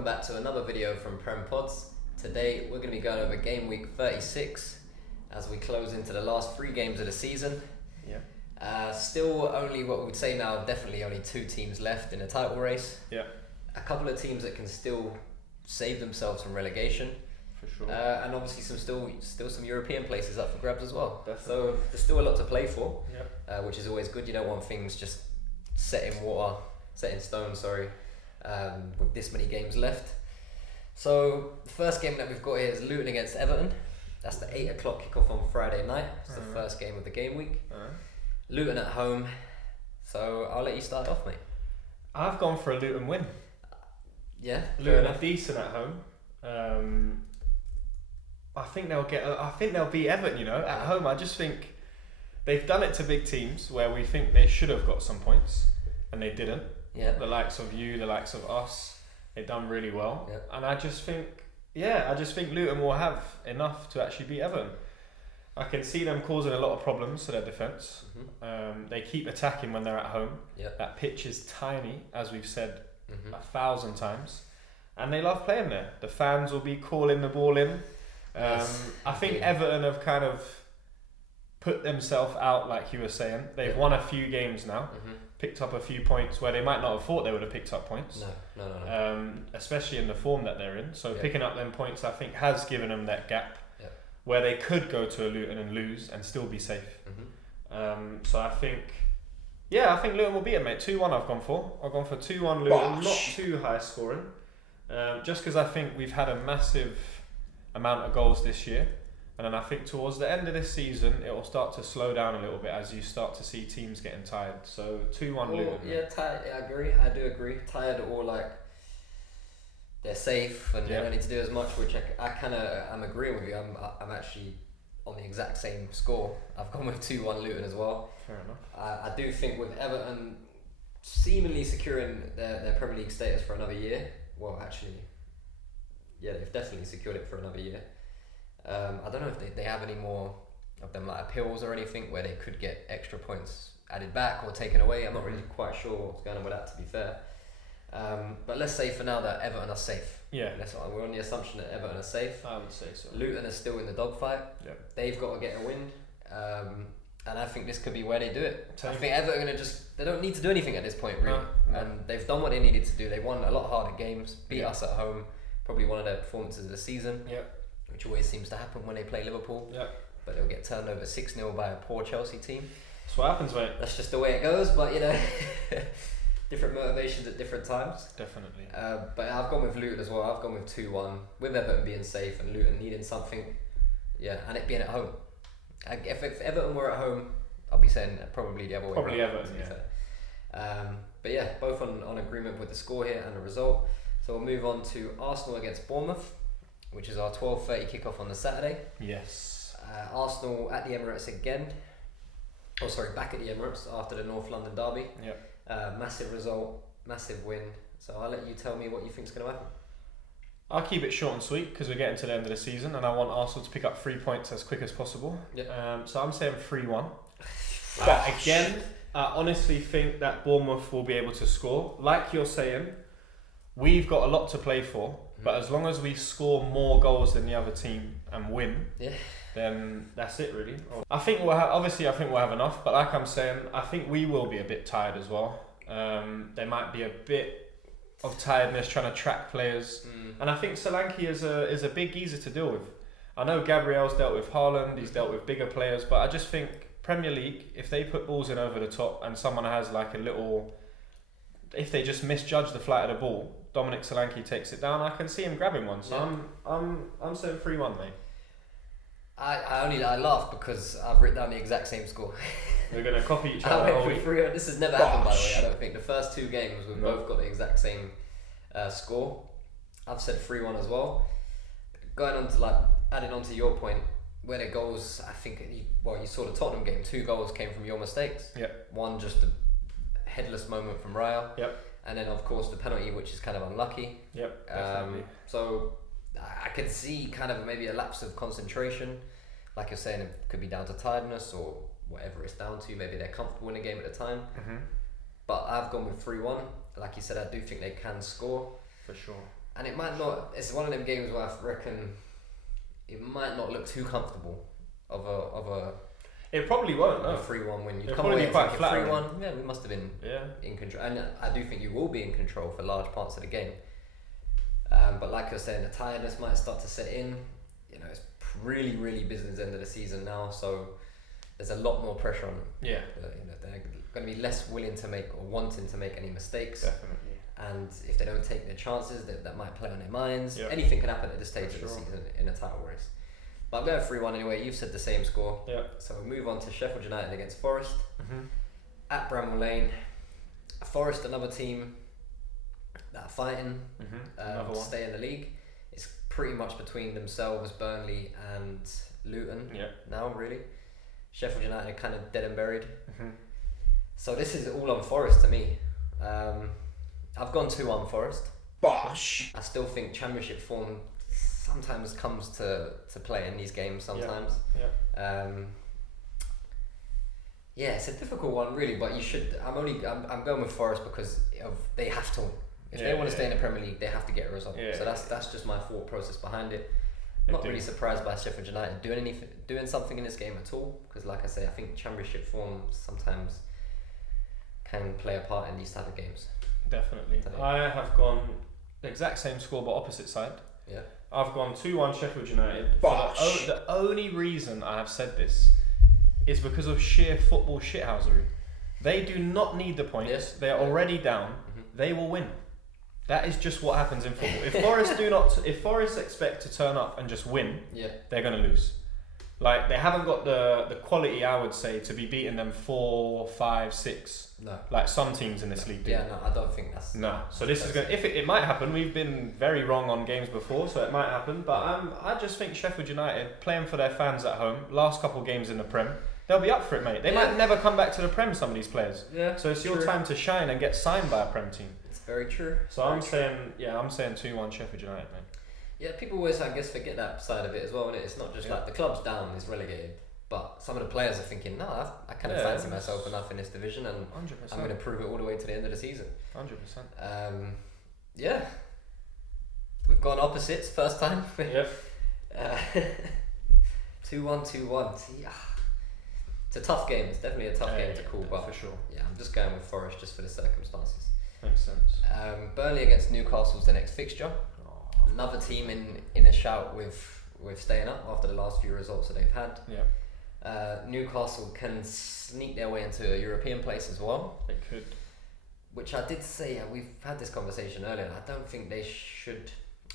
welcome back to another video from PremPods. Today we're going to be going over Gameweek 36 as we close into the last 3 games of the season. Still only what we would say now, definitely only 2 teams left in the title race. A couple of teams that can still save themselves from relegation. For sure. And obviously still some European places up for grabs as well. Definitely. So there's still a lot to play for, which is always good. You don't want things just set in stone, with this many games left. So the first game that we've got here is Luton against Everton. That's the 8 o'clock kickoff on Friday night. It's the first game of the game week. Luton at home. So I'll let you start off, mate. I've gone for a Luton win. Yeah, Luton are decent at home. I think they'll beat Everton. You know, at home. I just think they've done it to big teams where we think they should have got some points and they didn't. Yeah. The likes of you, the likes of us, they've done really well. Yeah. And I just think Luton will have enough to actually beat Everton. I can see them causing a lot of problems to their defence. They keep attacking when they're at home. Yeah. That pitch is tiny, as we've said 1,000 times. And they love playing there. The fans will be calling the ball in. I think Everton have kind of put themselves out, like you were saying. They've won a few games now, picked up a few points where they might not have thought they would have picked up points. No. Especially in the form that they're in. So picking up them points, I think, has given them that gap where they could go to a Luton and lose and still be safe. So I think Luton will beat them, mate. 2-1 I've gone for. I've gone for 2-1 Luton, not too high scoring. Just because I think we've had a massive amount of goals this year. And then I think towards the end of this season, it will start to slow down a little bit as you start to see teams getting tired. So 2-1 Luton. Yeah, tired. I agree. I do agree. Tired or like they're safe and they don't need to do as much, which I'm agreeing with you. I'm actually on the exact same score. I've gone with 2-1 Luton as well. Fair enough. I do think with Everton seemingly securing their Premier League status for another year. Well, actually, yeah, they've definitely secured it for another year. I don't know if they have any more of them like appeals or anything where they could get extra points added back or taken away. I'm not really quite sure what's going on with that, to be fair. But let's say for now that Everton are safe. Yeah. We're on the assumption that Everton are safe. I would say so. Luton are still in the dogfight. Yeah. They've got to get a win. And I think this could be where they do it. Same. I think Everton are they don't need to do anything at this point, really. No. And they've done what they needed to do. They won a lot harder games, beat us at home, probably one of their performances of the season. Which always seems to happen when they play Liverpool. But they'll get turned over 6-0 by a poor Chelsea team. That's what happens, mate. That's just the way it goes, but you know, different motivations at different times. Definitely. But I've gone with Luton as well. I've gone with 2-1, with Everton being safe and Luton needing something. Yeah, and it being at home. If Everton were at home, I'll be saying probably the other way. Probably around, Everton, yeah. But yeah, both on agreement with the score here and the result. So we'll move on to Arsenal against Bournemouth, which is our 12:30 kickoff on the Saturday. Yes. Arsenal at the Emirates again. Back at the Emirates after the North London derby. Massive result, massive win. So I'll let you tell me what you think's going to happen. I'll keep it short and sweet because we're getting to the end of the season and I want Arsenal to pick up 3 points as quick as possible. So I'm saying 3-1. Again, I honestly think that Bournemouth will be able to score. Like you're saying, we've got a lot to play for. But as long as we score more goals than the other team and win, then that's it really. I think we'll have enough, but like I'm saying, I think we will be a bit tired as well. There might be a bit of tiredness trying to track players, and I think Solanke is a big geezer to deal with. I know Gabriel's dealt with Haaland, he's dealt with bigger players, but I just think Premier League, if they put balls in over the top and someone has like if they just misjudge the flight of the ball, Dominic Solanke takes it down. I can see him grabbing one, so I'm saying 3-1, mate. I laugh because I've written down the exact same score. We're gonna copy each other. This has never happened, by the way. I don't think the first 2 games we've both got the exact same score. I've said 3-1 as well. Going on to adding on to your point, where the goals, I think you saw the Tottenham game. 2 goals came from your mistakes. One just a headless moment from Raya. And then of course the penalty, which is kind of unlucky. Definitely. So I could see kind of maybe a lapse of concentration. Like you're saying, it could be down to tiredness or whatever it's down to. Maybe they're comfortable in the game at the time. But I've gone with 3-1. Like you said, I do think they can score. For sure. And it might not. It's one of them games where I reckon it might not look too comfortable of a. It probably won't. No. A 3-1 win. You It'll come probably away be quite thinking flattering. 3-1. Yeah, we must have been in control, and I do think you will be in control for large parts of the game. But like you're saying, the tiredness might start to set in. You know, it's really, really business end of the season now, so there's a lot more pressure on them. Yeah. You know, they're going to be less willing to make or wanting to make any mistakes. Definitely. And if they don't take their chances, that might play on their minds. Yep. Anything can happen at this stage For of the sure. season in a title race. But I'm going 3-1 anyway. You've said the same score. Yeah. So we'll move on to Sheffield United against Forest Mm-hmm. at Bramall Lane. Forest, another team that are fighting Another to one. stay in the league. It's pretty much between themselves, Burnley and Luton Yeah. now, really. Sheffield United are kind of dead and buried. Mm-hmm. So this is all on Forest to me. I've gone 2-1 Forest. Bosh. I still think Championship form sometimes comes to play in these games sometimes. Yeah. Yeah, it's a difficult one really, but you should. I'm going with Forest because they have to win. If they want to stay in the Premier League, they have to get a result. Yeah, so that's just my thought process behind it. They Not do. really surprised by Sheffield United doing something in this game at all, because like I say, I think Championship form sometimes can play a part in these type of games. Definitely. So, I have gone the exact same score but opposite side. Yeah. I've gone 2-1 Sheffield United. Bosh. The only reason I have said this is because of sheer football shithousery. They do not need the points. Yes. They are already down. Mm-hmm. They will win. That is just what happens in football. If Forest expect to turn up and just win, Yeah. they're going to lose. Like, they haven't got the quality, I would say, to be beating them 4, 5, 6, No. like some teams in this league do. Yeah. No, I don't think that's. No. So this is going. If it might happen, we've been very wrong on games before, so it might happen. But I just think Sheffield United playing for their fans at home. Last couple games in the Prem, they'll be up for it, mate. They might never come back to the Prem. Some of these players. Yeah. So it's your true. time to shine and get signed by a Prem team. It's very true. So I'm saying 2-1 Sheffield United, mate. Yeah, people always, I guess, forget that side of it as well, innit? It's not just like the club's down, it's relegated, but some of the players are thinking, no, I kind of fancy myself enough in this division, and 100%. I'm going to prove it all the way to the end of the season. 100%. Yeah, we've gone opposites first time. Yep. 2-1. See, it's a tough game. It's definitely a tough game to call, but for sure. yeah, I'm just going with Forest just for the circumstances. Makes sense. Burnley against Newcastle's the next fixture. Another team in a shout with staying up after the last few results that they've had. Yeah. Newcastle can sneak their way into a European place as well. They could. Which I did say, we've had this conversation earlier, and I don't think they should,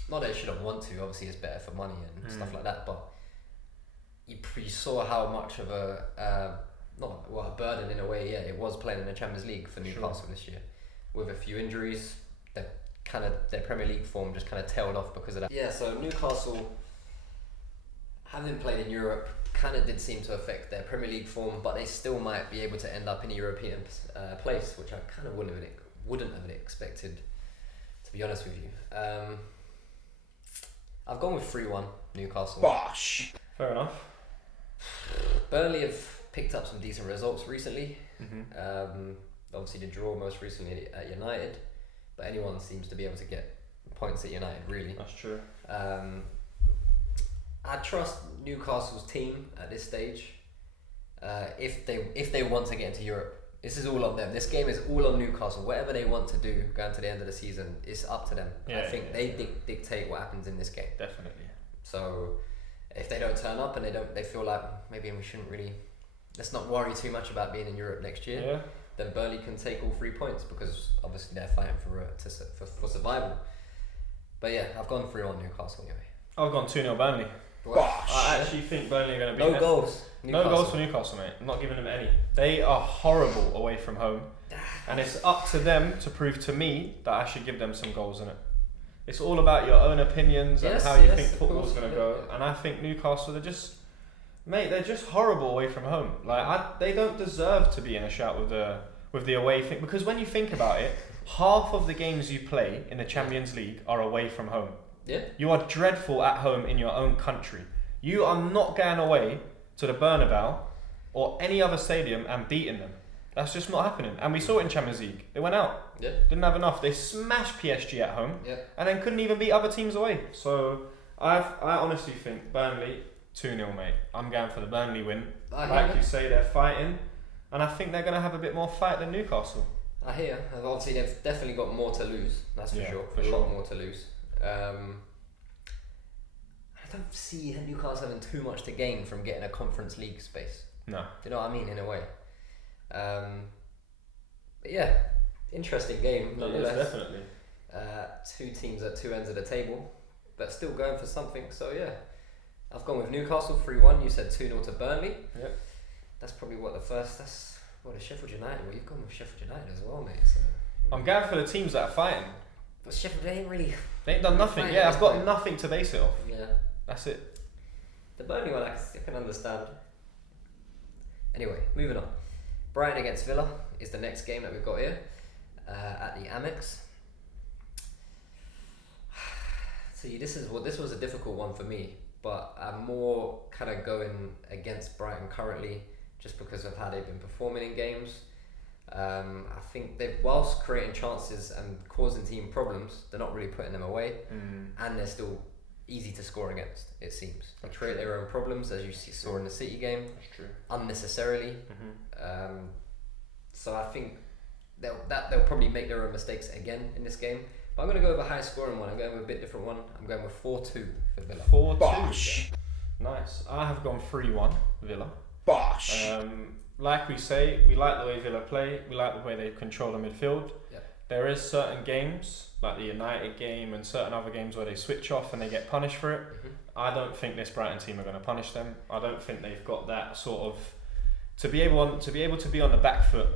not that they shouldn't want to, obviously it's better for money and stuff like that, but you saw how much of a burden in a way, it was playing in the Champions League for Newcastle this year. With a few injuries, their Premier League form just kind of tailed off because of that. Yeah, so Newcastle, having played in Europe, kind of did seem to affect their Premier League form, but they still might be able to end up in a European place, which I kind of wouldn't have expected, to be honest with you. I've gone with 3-1 Newcastle. Bosh. Fair enough. Burnley have picked up some decent results recently. Mm-hmm. Obviously the draw most recently at United, but anyone seems to be able to get points at United, really. That's true. I trust Newcastle's team at this stage. If they want to get into Europe, this is all on them. This game is all on Newcastle. Whatever they want to do going to the end of the season, it's up to them. I think they dictate what happens in this game. Definitely. So if they don't turn up and they feel like maybe we shouldn't really, let's not worry too much about being in Europe next year. Yeah. Then Burnley can take all 3 points because obviously they're fighting for survival. But yeah, I've gone 3-1 Newcastle anyway. I've gone 2-0 Burnley. Bosh. I actually think Burnley are going to be No goals. No goals for Newcastle, mate. I'm not giving them any. They are horrible away from home, and it's up to them to prove to me that I should give them some goals in it. It's all about your own opinions and how you think football's going to go. And I think Newcastle, they're just horrible away from home. They don't deserve to be in a shout with the away thing, because when you think about it, half of the games you play in the Champions League are away from home. Yeah. You are dreadful at home in your own country. You are not going away to the Bernabeu or any other stadium and beating them. That's just not happening. And we saw it in Champions League. They went out. Yeah. Didn't have enough. They smashed PSG at home. Yeah. And then couldn't even beat other teams away. So I honestly think Burnley 2-0, mate. I'm going for the Burnley win. Like you say, they're fighting. And I think they're going to have a bit more fight than Newcastle. I hear. Obviously, they've definitely got more to lose. That's for sure. A lot more to lose. I don't see Newcastle having too much to gain from getting a Conference League space. No. Do you know what I mean? In a way. But yeah, interesting game nonetheless. Yes, definitely. Two teams at two ends of the table, but still going for something. So yeah, I've gone with Newcastle 3-1. You said 2-0 to Burnley. Yep. That's probably that's what is Sheffield United. Well, you've gone with Sheffield United as well, mate. So I'm going for the teams that are fighting. but Sheffield, they ain't done nothing. Yeah, I've got nothing to base it off. Yeah, that's it. The Burnley one I can understand. Anyway, moving on. Brighton against Villa is the next game that we've got here at the Amex. See, this was a difficult one for me, but I'm more kind of going against Brighton currently just because of how they've been performing in games. I think they've, whilst creating chances and causing team problems, they're not really putting them away, and they're still easy to score against, it seems. They create their own problems, as you saw in the City game. That's true. Unnecessarily. So I think they'll probably make their own mistakes again in this game. But I'm going to go with a high scoring one. I'm going with a bit different one. I'm going with 4-2 for Villa. 4-2. Bosh. Nice. I have gone 3-1 Villa. Bosh. Like we say, we like the way Villa play. We like the way they control the midfield. Yeah. There is certain games, like the United game and certain other games where they switch off and they get punished for it. I don't think this Brighton team are going to punish them. I don't think they've got that sort of to be able to be on the back foot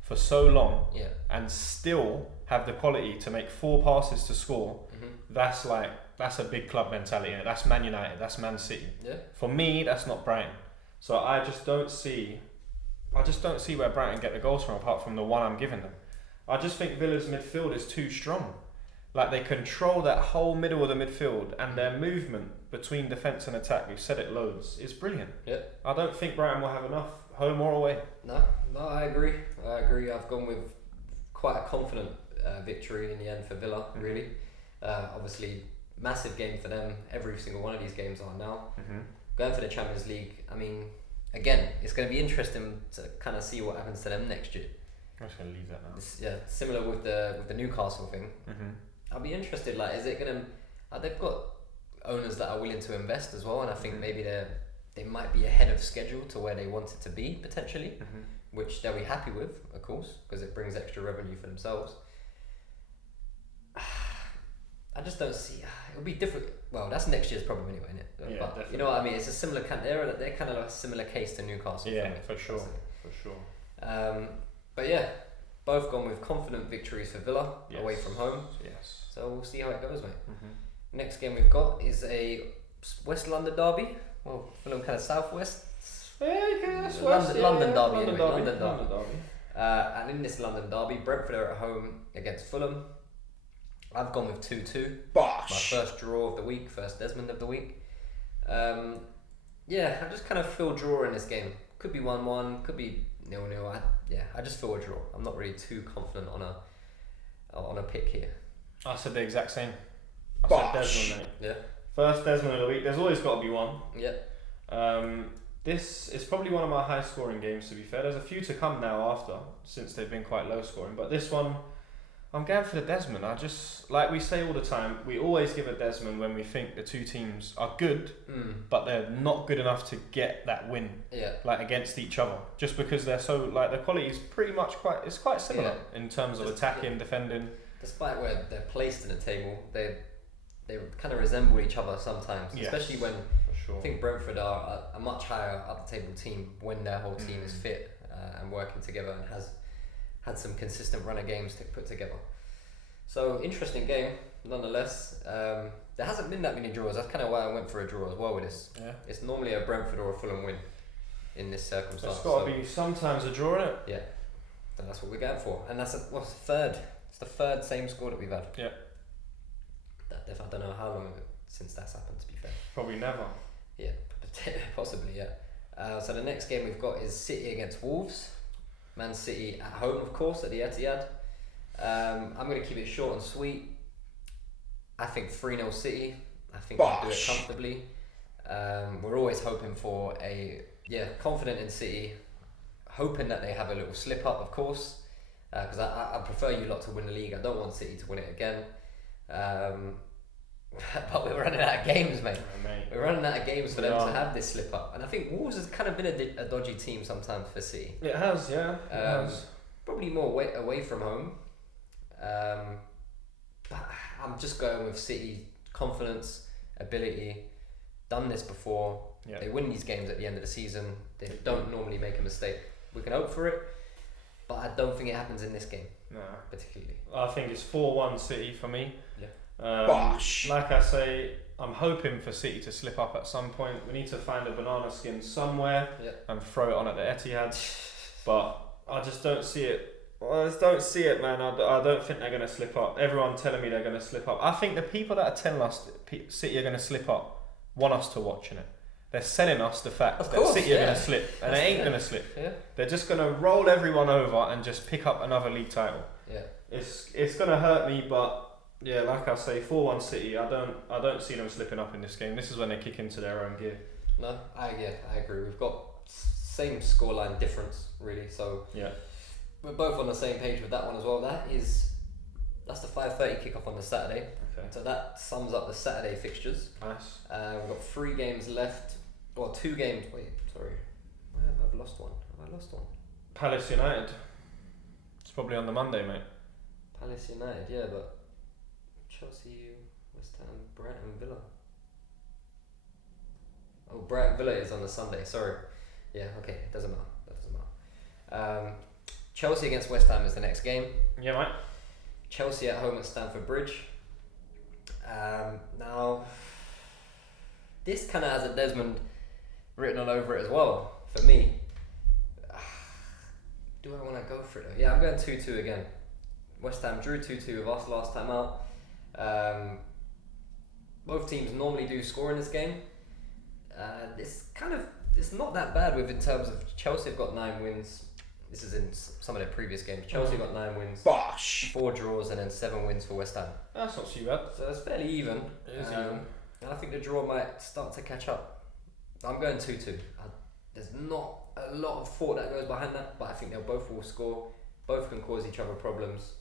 for so long and still have the quality to make 4 passes to score. That's a big club mentality. That's Man United. That's Man City. Yeah. For me, that's not Brighton. So I just don't see where Brighton get the goals from, apart from the one I'm giving them. I just think Villa's midfield is too strong. Like, they control that whole middle of the midfield, and their movement between defence and attack, we've said it loads, is brilliant. Yeah. I don't think Brighton will have enough, home or away. No, I agree. I've gone with quite a confident victory in the end for Villa, really. Obviously, massive game for them. Every single one of these games are now. Going for the Champions League, I mean, again, it's going to be interesting to kind of see what happens to them next year. I'm just going to leave that now. Similar with the Newcastle thing. I'll be interested. Like, is it going to? They've got owners that are willing to invest as well, and I think maybe they might be ahead of schedule to where they want it to be potentially, which they'll be happy with, of course, because it brings extra revenue for themselves. I just don't see. It'll be different. Well, that's next year's problem anyway, isn't it? Yeah, but definitely. you know what I mean. It's a similar kind. They're kind of like a similar case to Newcastle. Yeah, for me, for sure. But yeah, both gone with confident victories for Villa away from home. Yes. So we'll see how it goes, mate. Next game we've got is a West London derby. Well, Fulham kind of southwest. London derby. And in this London derby, Brentford are at home against Fulham. I've gone with 2-2. Bosh. My first draw of the week, first Desmond of the week. I just kind of feel draw in this game. Could be 1-1, could be 0-0. I just feel a draw. I'm not really too confident on a pick here. I said the exact same. Bosh. I said Desmond, mate. Yeah. First Desmond of the week. There's always got to be one. Yeah. This is probably one of my high scoring games, to be fair. There's a few to come now after, since they've been quite low scoring. But this one, I'm going for the Desmond. I just, like we say all the time, we always give a Desmond when we think the two teams are good, but they're not good enough to get that win, like against each other. Just because they're so, like, the quality is pretty much quite similar in terms of attacking, defending. Despite where they're placed in the table, they kind of resemble each other sometimes, especially when I think Brentford are a much higher up the table team when their whole team is fit and working together and has had some consistent run of games to put together. So interesting game nonetheless. There hasn't been that many draws. That's kind of why I went for a draw as well with this. Yeah. It's normally a Brentford or a Fulham win in this circumstance. It's got to be sometimes a draw, innit? Yeah, and that's what we're going for. And that's third. It's the third same score that we've had. Yeah. I don't know how long since that's happened, to be fair. Probably never. Yeah, possibly, yeah. So the next game we've got is City against Wolves. Man City at home, of course, at the Etihad. I'm going to keep it short and sweet. I think 3-0 City. I think they'll do it comfortably. We're always hoping for confident in City, hoping that they have a little slip up, of course, because I prefer you lot to win the league. I don't want City to win it again. But we're running out of games, mate. We're running out of games for them to have this slip up. And I think Wolves has kind of been a dodgy team sometimes for City. It has, yeah. It has. Probably more away from home. But I'm just going with City confidence, ability. Done this before. Yeah. They win these games at the end of the season. They don't normally make a mistake. We can hope for it, but I don't think it happens in this game. No, particularly. I think it's 4-1 City for me. Yeah. Like I say, I'm hoping for City to slip up at some point. We need to find a banana skin somewhere and throw it on at the Etihad. But I just don't see it. I just don't see it, man. I don't think they're going to slip up. Everyone telling me they're going to slip up. I think the people that are telling us that City are going to slip up want us to watch it. They're selling us the fact that City are going to slip, and they ain't going to slip. Yeah. They're just going to roll everyone over and just pick up another league title. Yeah. It's going to hurt me, but yeah, like I say, 4-1 City. I don't see them slipping up in this game. This is when they kick into their own gear. No, I agree. We've got same scoreline difference, really. So yeah, we're both on the same page with that one as well. That's the 5:30 kickoff on the Saturday. Okay. So that sums up the Saturday fixtures. Nice. We've got 3 games left. Well, 2 games. Wait, sorry. Where have I lost one? Have I lost one? Palace United. It's probably on the Monday, mate. Palace United, yeah, but Chelsea, West Ham, Brighton, Villa. Oh, Brighton Villa is on the Sunday. Sorry. Yeah. Okay. It doesn't matter. That doesn't matter. Chelsea against West Ham is the next game. Yeah, mate. Chelsea at home at Stamford Bridge. Now, this kind of has a Desmond written all over it as well, for me. Do I want to go for it though? Yeah, I'm going 2-2 again. West Ham drew 2-2 with us last time out. Both teams normally do score in this game. It's not that bad in terms of Chelsea have got 9 wins. This is in some of their previous games. Chelsea got 9 wins, 4 draws, and then 7 wins for West Ham. That's not too bad. So it's fairly even. It is even. And I think the draw might start to catch up. I'm going 2-2. There's not a lot of thought that goes behind that, but I think they'll both will score. Both can cause each other problems.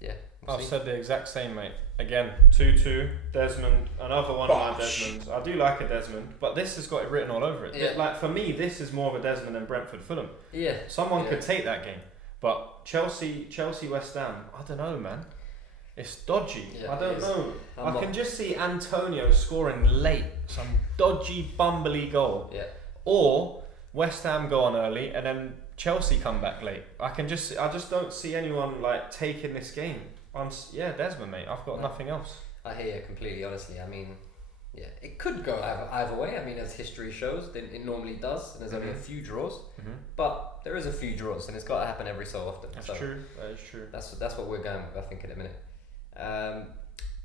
Yeah. I've said the exact same, mate. Again, 2-2, Desmond, another one of my Desmonds. I do like a Desmond, but this has got it written all over it. Yeah. Like, for me, this is more of a Desmond than Brentford Fulham. Yeah. Someone could take that game, but Chelsea West Ham, I don't know, man. It's dodgy. Yeah, I don't know. I can just see Antonio scoring late, some dodgy, bumbly goal. Yeah. Or West Ham go on early and then Chelsea come back late. I just don't see anyone like taking this game. Desmond, mate. I've got nothing else. I hear you completely. Honestly, I mean, yeah, it could go either way. I mean, as history shows, it normally does, and there's only a few draws. Mm-hmm. But there is a few draws, and it's got to happen every so often. That's true. That is true. That's what we're going with, I think, in a minute.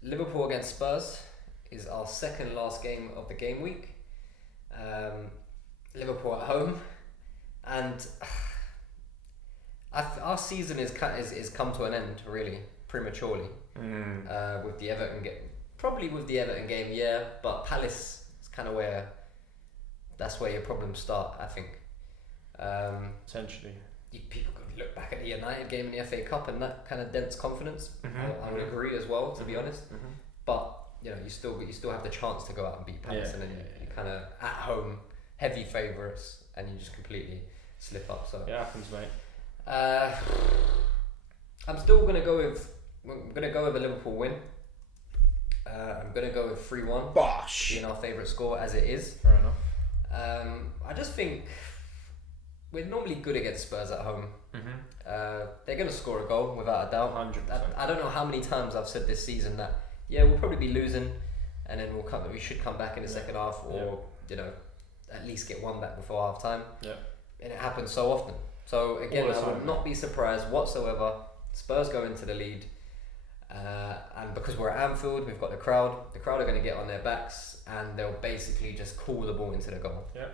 Liverpool against Spurs is our second last game of the game week. Liverpool at home, and our season is come to an end really prematurely with the Everton game. Probably with the Everton game, yeah, but Palace is kind of that's where your problems start, I think. Essentially, people could look back at the United game in the FA Cup, and that kind of dents confidence. I would agree as well, to be honest. But you still have the chance to go out and beat Palace, and then you kind of at home heavy favourites, and you just completely slip up. So it happens, mate. I'm still gonna go with a Liverpool win. I'm gonna go with 3-1. Being our favourite score as it is. Fair enough. I just think we're normally good against Spurs at home. They're gonna score a goal without a doubt. 100%. I don't know how many times I've said this season that we'll probably be losing, and then we should come back in the second half, or at least get one back before half time. Yeah. And it happens so often. So again, I would not be surprised whatsoever. Spurs go into the lead, and because we're at Anfield, we've got the crowd. The crowd are going to get on their backs, and they'll basically just call the ball into the goal. Yeah.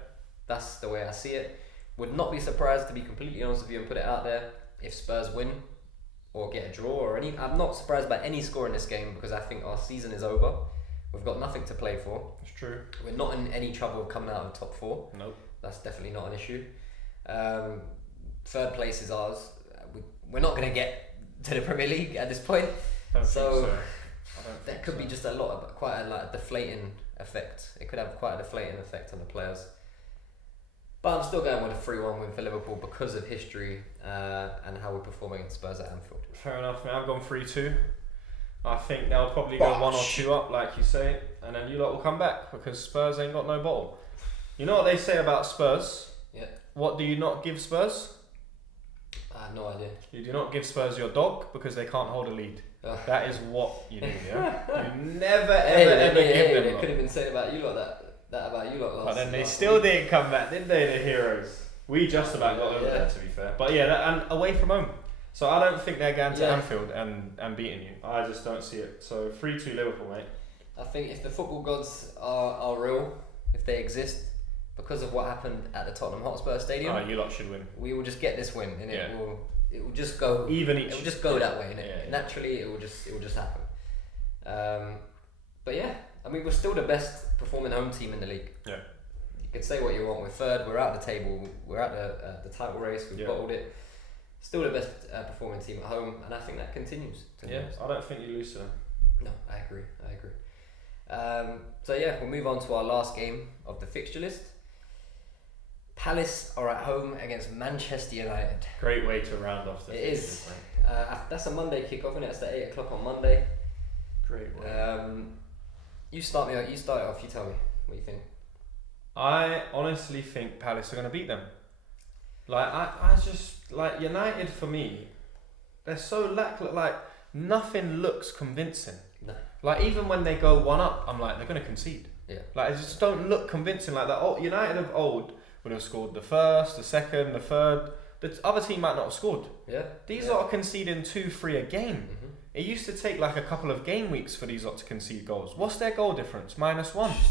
That's the way I see it. Would not be surprised, to be completely honest with you, and put it out there, if Spurs win or get a draw or any. I'm not surprised by any score in this game because I think our season is over. We've got nothing to play for. It's true. We're not in any trouble coming out of the top 4. Nope. That's definitely not an issue. Third place is ours. We're not going to get to the Premier League at this point. So that could be just quite a deflating effect. It could have quite a deflating effect on the players. But I'm still going with a 3-1 win for Liverpool because of history and how we perform against Spurs at Anfield. Fair enough, man. I've gone 3-2. I think they'll probably go 1 or 2 up, like you say, and then you lot will come back because Spurs ain't got no bottle. You know what they say about Spurs? Yeah. What do you not give Spurs? I have no idea. You do not give Spurs your dog because they can't hold a lead. That is what you do, yeah? You never, ever give them. They could have been saying about you lot that about you lot last. But then they still didn't come back, did they, the heroes? We just about got over there, to be fair. But yeah, and away from home. So I don't think they're going to Anfield and beating you. I just don't see it. So 3-2 Liverpool, mate. I think if the football gods are real, if they exist, because of what happened at the Tottenham Hotspur Stadium, you lot should win. We will just get this win, and it will just go even. It will just go that way, innit? Naturally, it will just happen. But yeah, I mean, we're still the best performing home team in the league. Yeah. You can say what you want. We're third. We're out the table. We're at the title race. We've bottled it. Still the best performing team at home, and I think that continues. I don't think you lose to them. No, I agree. So yeah, we'll move on to our last game of the fixture list. Palace are at home against Manchester United. Great way to round off the fixtures. It is. That's a Monday kickoff, isn't it? It's at 8 o'clock on Monday. Great way. You start it off. You tell me what you think. I honestly think Palace are going to beat them. I just United for me, they're so nothing looks convincing. No. Even when they go 1 up, I'm like, they're going to concede. Yeah. It just don't look convincing like that. Oh, United of old would have scored the first, the second, the third. The other team might not have scored. Yeah. These lot are conceding 2-3 a game. Mm-hmm. It used to take a couple of game weeks for these lot to concede goals. What's their goal difference? -1.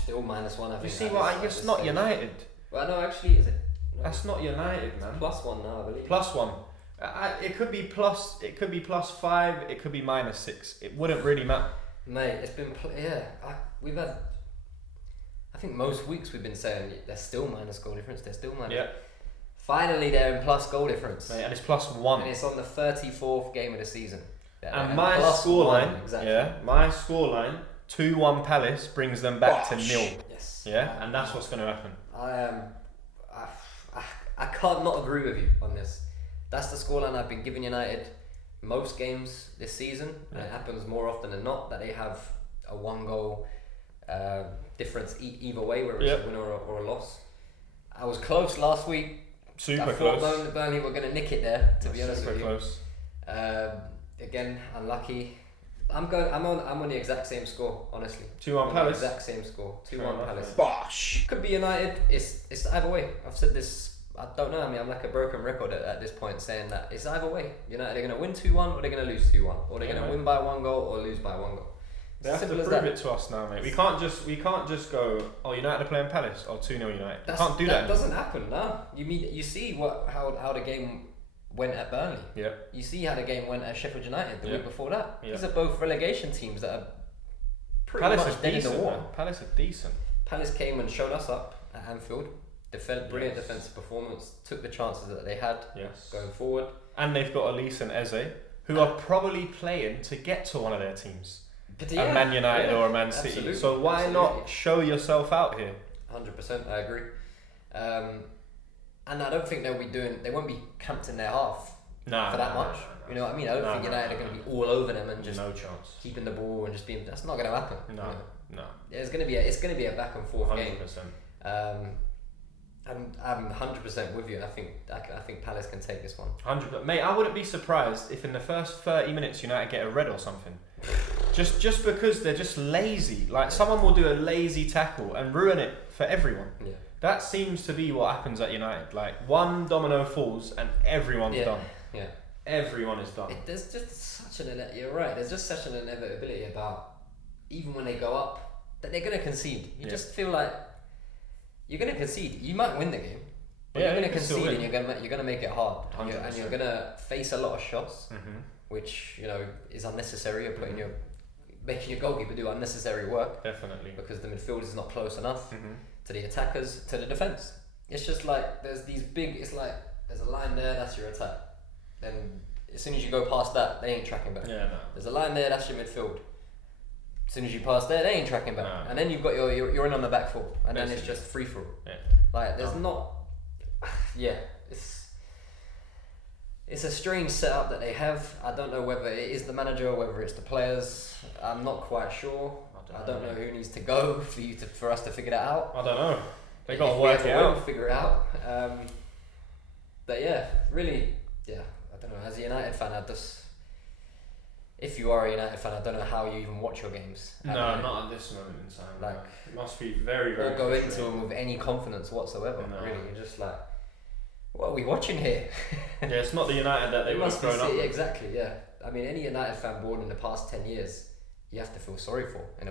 Still -1, I think. You see what? It's not United. Well, no, actually, is it? No. That's not United, man. +1 now, I believe. +1. It could be plus. It could be +5. It could be -6. It wouldn't really matter. Mate, it's been we've had. I think most weeks we've been saying they're still minus goal difference. They're still minus. Yeah. Finally, they're in plus goal difference. Mate, and it's +1. And it's on the 34th game of the season. And my scoreline, my scoreline, 2-1 Palace brings them back to 0. Yes. Yeah, and that's what's going to happen. I can't not agree with you on this. That's the scoreline I've been giving United most games this season. And it happens more often than not that they have a 1 goal difference either way, whether it's a win or a loss. I was close last week. Super close. close. Burnley were going to nick it there, to be honest with you. Close. Again, unlucky. I'm on the exact same score, honestly. 2-1 Palace. Exact same score. 2-1 Palace. Bosh. Could be United. It's either way. I've said this. I don't know. I mean, I'm like a broken record at this point, saying that it's either way. United are going to win 2-1 or they're going to lose 2-1, or they're going to win by 1 goal or lose by 1 goal. They have to prove it to us now, mate. We can't just go, oh, United are playing Palace, oh, 2-0 United. We can't do that. That doesn't happen, no. You see how the game went at Burnley. Yeah. You see how the game went at Sheffield United the week before that. Yeah. These are both relegation teams that are pretty Palace much dead in the water. Palace are decent. Palace came and showed us up at Anfield. Brilliant defensive performance. Took the chances that they had going forward. And they've got Elise and Eze, who are probably playing to get to one of their teams. A Man United or a Man City. Absolutely. So why not show yourself out here? 100%, I agree. And I don't think they won't be camped in their half for that much. You know what I mean? I don't think United are going to be all over them and just no chance keeping the ball and just being. That's not going to happen. No. It's going to be a back and forth 100%. game. I'm 100% with you. I think Palace can take this one. 100%, mate. I wouldn't be surprised if in the first 30 minutes United get a red or something. Just because they're just lazy. Someone will do a lazy tackle and ruin it for everyone. Yeah. That seems to be what happens at United. One domino falls and everyone's done. Yeah. Everyone is done. There's just you're right. There's just such an inevitability about even when they go up that they're going to concede. You just feel like you're going to concede. You might win the game, But you're going to you can still concede, win. and you're going to make it hard, and you're 100%. going to face a lot of shots, Mhm. which is unnecessary. You're making your goalkeeper do unnecessary work Definitely. because the midfield is not close enough Mhm. to the attackers, to the defense. It's just like there's these big. It's like there's a line there. That's your attack. Then as soon as you go past that, they ain't tracking back. Yeah, no. There's a line there. That's your midfield. As soon as you pass there, they ain't tracking back. No. And then you've got you're in on the back foot, and then it's Basically. just free for all. Yeah. Like there's No. not. Yeah, it's a strange setup that they have. I don't know whether it is the manager or whether it's the players. I'm not quite sure. I don't know who needs to go for us to figure that out. I don't know. They got to If we work ever it will out. figure it out. But yeah, really, yeah. I don't know. As a United fan, if you are a United fan, I don't know how you even watch your games. No, not at this moment in time. Like, it must be very, very. or go into frustrating. them with any confidence whatsoever. No. Really, you're just like, what are we watching here? Yeah, it's not the United that they It would have must be grown up with. exactly. Yeah, I mean, any United fan born in the past 10 years, you have to feel sorry for in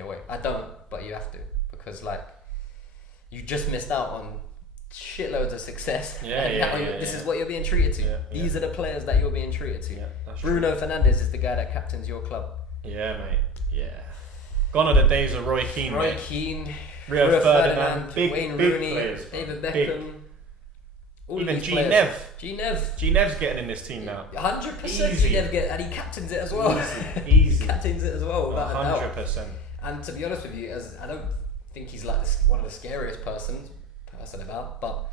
a way. I don't, but you have to, because like, you just missed out on shitloads of success. Yeah, and yeah, now yeah, this yeah. is what you're being treated to. Yeah, These are the players that you're being treated to. Yeah, that's Bruno Fernandes is the guy that captains your club. true. Yeah, mate. Yeah. Gone are the days of Roy Keane. Roy mate. Keane, Rio Ferdinand, big, Wayne big Rooney, players. David Big. Beckham. All Even these G players. Nev. G Nev. G Nev's getting in this team now. 100% Easy. G Nev and he captains it as well. Easy. Captains it as well, without a doubt. 100%. And to be honest with you, I don't think he's like one of the scariest person about, but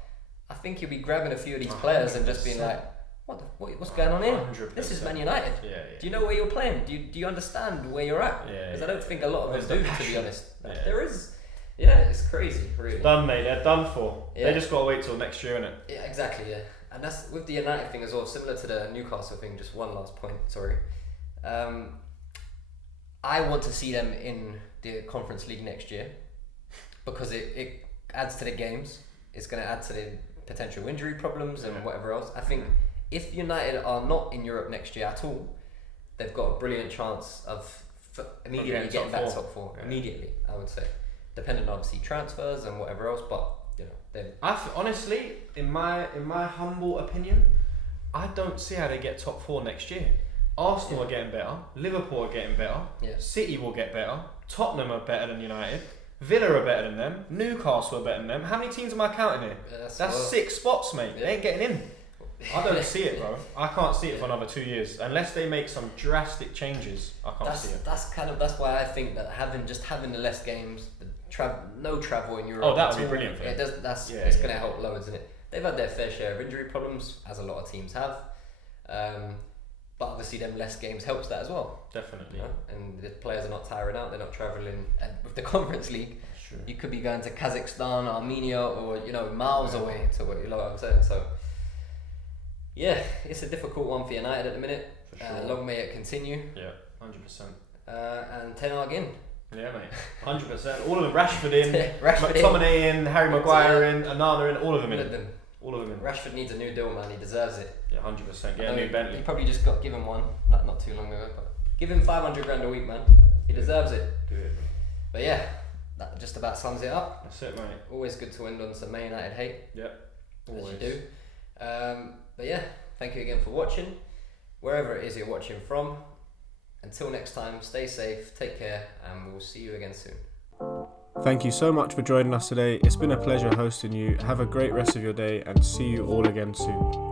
I think he'll be grabbing a few of these players and just being like, what's going on here? 100%. This is Man United. Yeah, yeah. Do you know where you're playing? Do you understand where you're at? Yeah, Because yeah. I don't think a lot of Where's us the do, to be passion? honest. Like, Yeah. there is. Yeah, it's crazy, really. Done, mate. They're done for. Yeah. They just got to wait till next year, innit? Yeah, exactly, yeah. And that's with the United thing as well, similar to the Newcastle thing, just one last point, sorry. I want to see them in the Conference League next year because it adds to the games. It's going to add to the potential injury problems and whatever else. I think if United are not in Europe next year at all, they've got a brilliant chance of immediately getting back top four. Yeah. Immediately, I would say. Depending on obviously transfers and whatever else, but they're Honestly, in my humble opinion, I don't see how they get top four next year. Arsenal are getting better. Liverpool are getting better. Yeah. City will get better. Tottenham are better than United. Villa are better than them. Newcastle are better than them. How many teams am I counting here? That's 6 spots, mate. They ain't getting in. I don't see it, bro. I can't see it for another 2 years unless they make some drastic changes. I can't see it. That's why I think that having the less games, no travel in Europe. Oh, that would at be all, brilliant for them. It's going to help loads in it. They've had their fair share of injury problems, as a lot of teams have. But obviously, them less games helps that as well. Definitely. And the players are not tiring out. They're not traveling. And with the Conference League, That's true. you could be going to Kazakhstan, Armenia, or miles away to what I'm saying. So yeah, it's a difficult one for United at the minute. For sure. Long may it continue. Yeah, 100%. And Ten Hag in. Yeah, mate. 100%. All of them. Rashford in. Rashford in. McTominay in. Harry Maguire in. Anana in. All of them All in. of them. All of them in. Rashford needs a new deal, man. He deserves it. Yeah, 100%. Get I a know new Bentley. He probably just got given one not too long ago, but give him 500 grand a week, man. He deserves it. Do it. But yeah, that just about sums it up. That's it, mate. Always good to end on some Man United hate. Yep. As Always. you do. But yeah, thank you again for watching. Wherever it is you're watching from. Until next time, stay safe, take care, and we'll see you again soon. Thank you so much for joining us today. It's been a pleasure hosting you. Have a great rest of your day and see you all again soon.